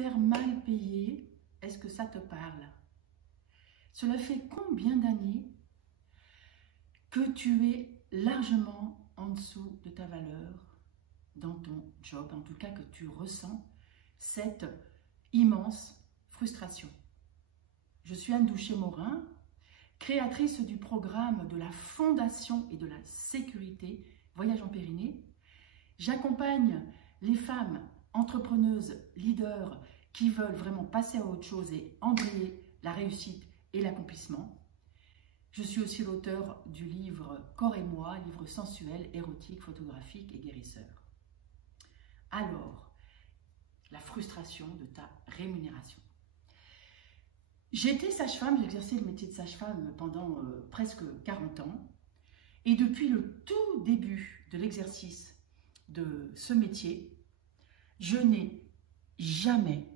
super mal payé, est-ce que ça te parle? Cela fait combien d'années que tu es largement en dessous de ta valeur dans ton job, en tout cas que tu ressens cette immense frustration? Je suis Anne Douchet-Morin, créatrice du programme de la Fondation et de la Sécurité Voyage en Périnée. J'accompagne les femmes entrepreneuses, leaders qui veulent vraiment passer à autre chose et embrayer la réussite et l'accomplissement. Je suis aussi l'auteur du livre Corps et moi, livre sensuel, érotique, photographique et guérisseur. Alors, la frustration de ta rémunération. J'ai été sage-femme, j'ai exercé le métier de sage-femme pendant presque 40 ans. Et depuis le tout début de l'exercice de ce métier, je n'ai jamais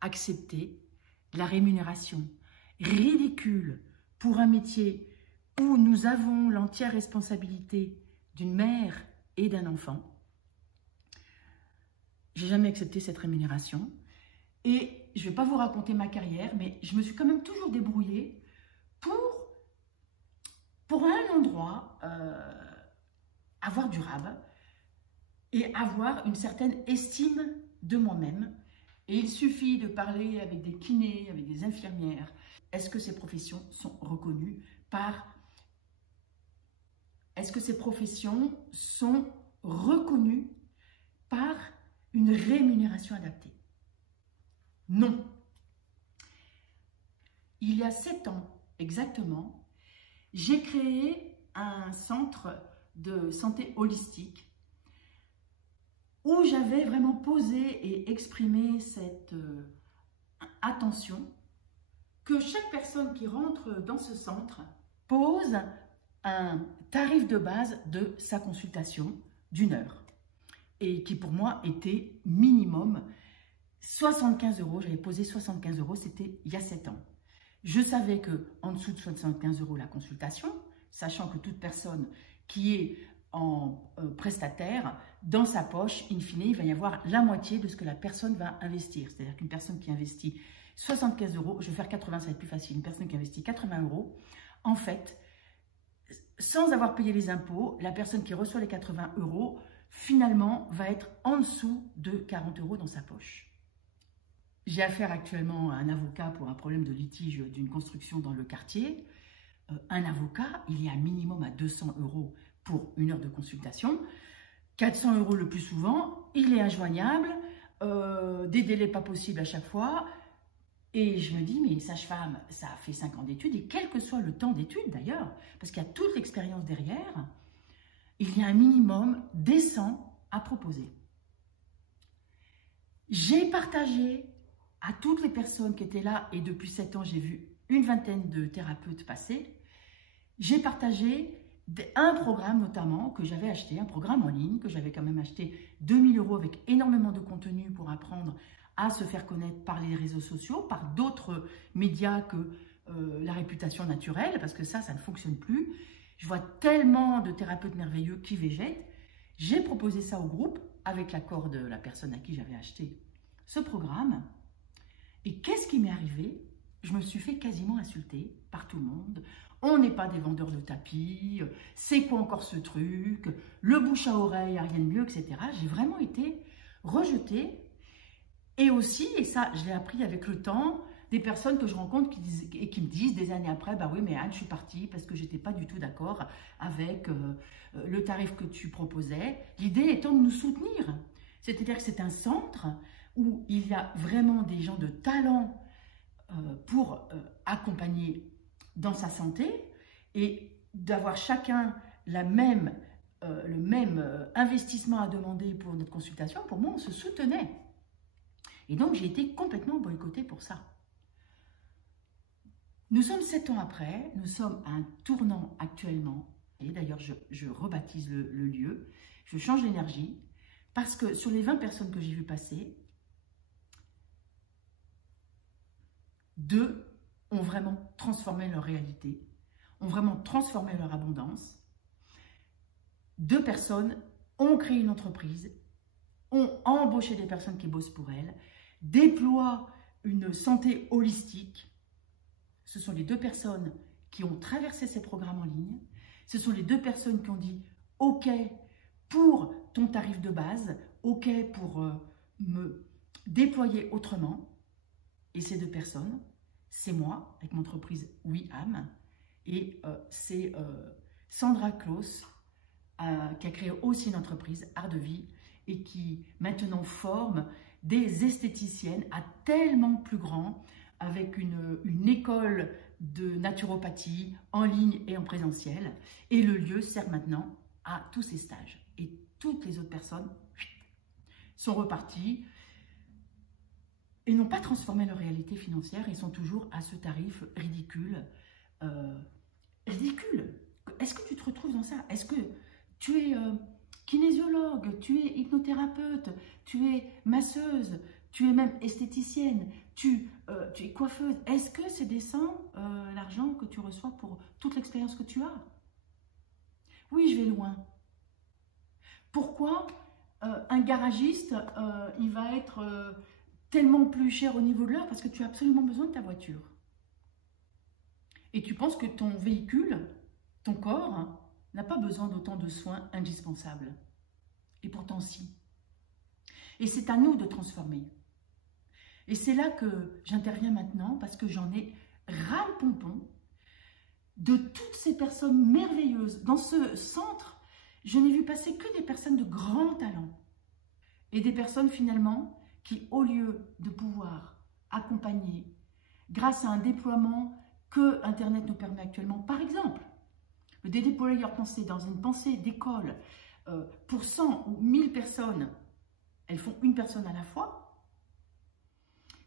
accepté la rémunération ridicule pour un métier où nous avons l'entière responsabilité d'une mère et d'un enfant. J'ai jamais accepté cette rémunération. Et je ne vais pas vous raconter ma carrière, mais je me suis quand même toujours débrouillée pour un endroit avoir durable et avoir une certaine estime de moi-même. Et il suffit de parler avec des kinés, avec des infirmières. Est-ce que ces professions sont reconnues par... Est-ce que ces professions sont reconnues par une rémunération adaptée? Non. Il y a 7 ans exactement, j'ai créé un centre de santé holistique où j'avais vraiment posé et exprimé cette attention que chaque personne qui rentre dans ce centre pose un tarif de base de sa consultation d'1 heure et qui pour moi était minimum 75 €, j'avais posé 75 €, c'était il y a 7 ans. Je savais qu'en dessous de 75 € la consultation, sachant que toute personne qui est en prestataire, dans sa poche, in fine, il va y avoir la moitié de ce que la personne va investir. C'est-à-dire qu'une personne qui investit 75 €, je vais faire 80, ça va être plus facile, une personne qui investit 80 €, en fait, sans avoir payé les impôts, la personne qui reçoit les 80 €, finalement, va être en dessous de 40 € dans sa poche. J'ai affaire actuellement à un avocat pour un problème de litige d'une construction dans le quartier. Un avocat, il est à minimum à 200 € pour 1 heure de consultation. 400 € le plus souvent, il est injoignable, des délais pas possibles à chaque fois. Et je me dis, mais sage-femme, ça a fait 5 ans d'études, et quel que soit le temps d'études d'ailleurs, parce qu'il y a toute l'expérience derrière, il y a un minimum décent à proposer. J'ai partagé à toutes les personnes qui étaient là, et depuis 7 ans, j'ai vu une vingtaine de thérapeutes passer, j'ai partagé un programme notamment que j'avais acheté, un programme en ligne que j'avais quand même acheté 2000 € avec énormément de contenu pour apprendre à se faire connaître par les réseaux sociaux, par d'autres médias que la réputation naturelle, parce que ça ne fonctionne plus. Je vois tellement de thérapeutes merveilleux qui végètent. J'ai proposé ça au groupe avec l'accord de la personne à qui j'avais acheté ce programme. Et qu'est-ce qui m'est arrivé? Je me suis fait quasiment insulter par tout le monde. On n'est pas des vendeurs de tapis, c'est quoi encore ce truc? Le bouche à oreille, il n'y a rien de mieux, etc. J'ai vraiment été rejetée. Et aussi, et ça je l'ai appris avec le temps, des personnes que je rencontre qui me disent des années après, bah oui mais Anne, je suis partie parce que j'étais pas du tout d'accord avec le tarif que tu proposais. L'idée étant de nous soutenir. C'est-à-dire que c'est un centre où il y a vraiment des gens de talent pour accompagner dans sa santé et d'avoir chacun le même investissement à demander pour notre consultation. Pour moi, on se soutenait. Et donc, j'ai été complètement boycottée pour ça. Nous sommes 7 ans après, nous sommes à un tournant actuellement. Et d'ailleurs, je rebaptise le lieu, je change l'énergie, parce que sur les 20 personnes que j'ai vues passer, 2 ont vraiment transformé leur réalité, ont vraiment transformé leur abondance. 2 personnes ont créé une entreprise, ont embauché des personnes qui bossent pour elles. déploient une santé holistique. Ce sont les 2 personnes qui ont traversé ces programmes en ligne. Ce sont les 2 personnes qui ont dit « OK pour ton tarif de base, OK pour me déployer autrement ». Et ces 2 personnes, c'est moi, avec mon entreprise WeAm, et c'est Sandra Claus, qui a créé aussi une entreprise, Art de Vie, et qui maintenant forme des esthéticiennes à tellement plus grand, avec une école de naturopathie en ligne et en présentiel. Et le lieu sert maintenant à tous ces stages. Et toutes les autres personnes sont reparties et n'ont pas transformé leur réalité financière et sont toujours à ce tarif ridicule. Ridicule. Est-ce que tu te retrouves dans ça? Est-ce que tu es kinésiologue, tu es hypnothérapeute, tu es masseuse, tu es même esthéticienne, tu es coiffeuse? Est-ce que c'est décent l'argent que tu reçois pour toute l'expérience que tu as? Oui, je vais loin. Pourquoi un garagiste, il va être tellement plus cher au niveau de l'heure? Parce que tu as absolument besoin de ta voiture. Et tu penses que ton véhicule, ton corps, n'a pas besoin d'autant de soins indispensables. Et pourtant, si. Et c'est à nous de transformer. Et c'est là que j'interviens maintenant, parce que j'en ai ras-le-pompon de toutes ces personnes merveilleuses. Dans ce centre, je n'ai vu passer que des personnes de grand talent. Et des personnes finalement qui, au lieu de pouvoir accompagner, grâce à un déploiement que Internet nous permet actuellement, par exemple, le déployeur pensée dans une pensée d'école pour 100 ou 1000 personnes, elles font une personne à la fois,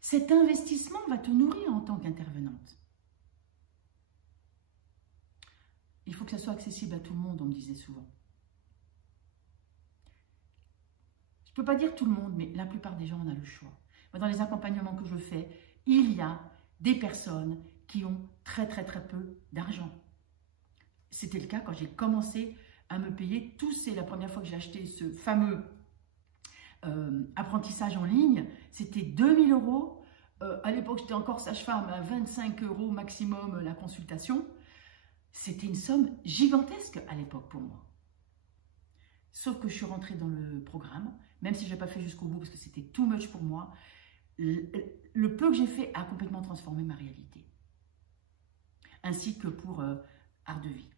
cet investissement va te nourrir en tant qu'intervenante. Il faut que ça soit accessible à tout le monde, on me disait souvent. Je ne peux pas dire tout le monde, mais la plupart des gens, on a le choix. Moi, dans les accompagnements que je fais, il y a des personnes qui ont très peu d'argent. C'était le cas quand j'ai commencé à me payer tous. C'est la première fois que j'ai acheté ce fameux apprentissage en ligne. C'était 2000 €. À l'époque, j'étais encore sage-femme à 25 € maximum la consultation. C'était une somme gigantesque à l'époque pour moi. Sauf que je suis rentrée dans le programme, même si je n'ai pas fait jusqu'au bout parce que c'était too much pour moi. Le peu que j'ai fait a complètement transformé ma réalité. Ainsi que pour Art de Vie.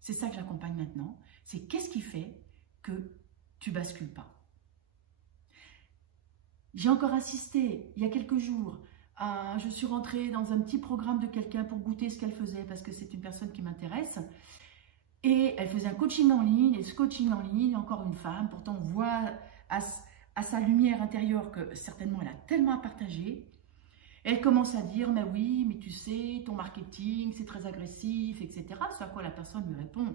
C'est ça que j'accompagne maintenant. C'est qu'est-ce qui fait que tu bascules pas. J'ai encore assisté il y a quelques jours. Je suis rentrée dans un petit programme de quelqu'un pour goûter ce qu'elle faisait parce que c'est une personne qui m'intéresse. Et elle faisait un coaching en ligne. Et ce coaching en ligne, encore une femme, pourtant on voit à sa lumière intérieure que certainement elle a tellement à partager. Elle commence à dire, mais oui, mais tu sais, ton marketing, c'est très agressif, etc. Ce à quoi la personne lui répond,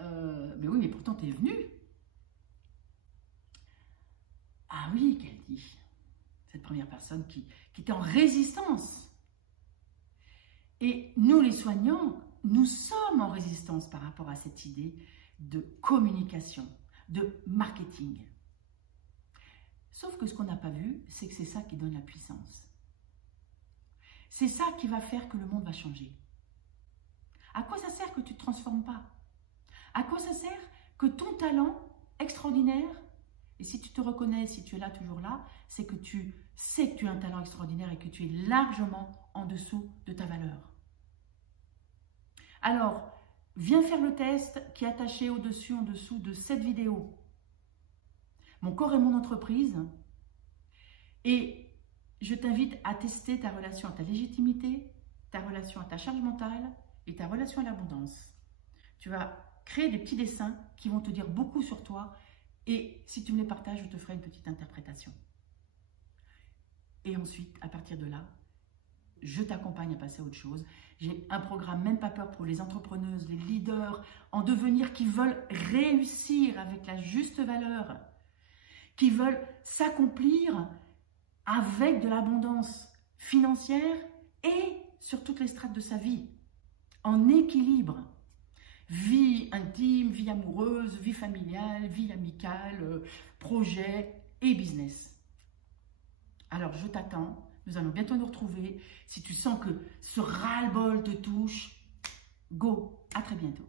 mais oui, mais pourtant, tu es venue. Ah oui, qu'elle dit, cette première personne qui était en résistance. Et nous, les soignants, nous sommes en résistance par rapport à cette idée de communication, de marketing. Sauf que ce qu'on n'a pas vu, c'est que c'est ça qui donne la puissance. C'est ça qui va faire que le monde va changer. À quoi ça sert que tu ne te transformes pas? À quoi ça sert que ton talent extraordinaire, et si tu te reconnais, si tu es là, toujours là, c'est que tu sais que tu as un talent extraordinaire et que tu es largement en dessous de ta valeur. Alors, viens faire le test qui est attaché au-dessus, en dessous de cette vidéo. Mon corps est mon entreprise. Et je t'invite à tester ta relation à ta légitimité, ta relation à ta charge mentale et ta relation à l'abondance. Tu vas créer des petits dessins qui vont te dire beaucoup sur toi et si tu me les partages, je te ferai une petite interprétation. Et ensuite, à partir de là, je t'accompagne à passer à autre chose. J'ai un programme Même pas peur pour les entrepreneuses, les leaders en devenir qui veulent réussir avec la juste valeur, qui veulent s'accomplir avec de l'abondance financière et sur toutes les strates de sa vie, en équilibre. Vie intime, vie amoureuse, vie familiale, vie amicale, projet, et business. Alors, je t'attends. Nous allons bientôt nous retrouver. Si tu sens que ce ras-le-bol te touche, go. À très bientôt.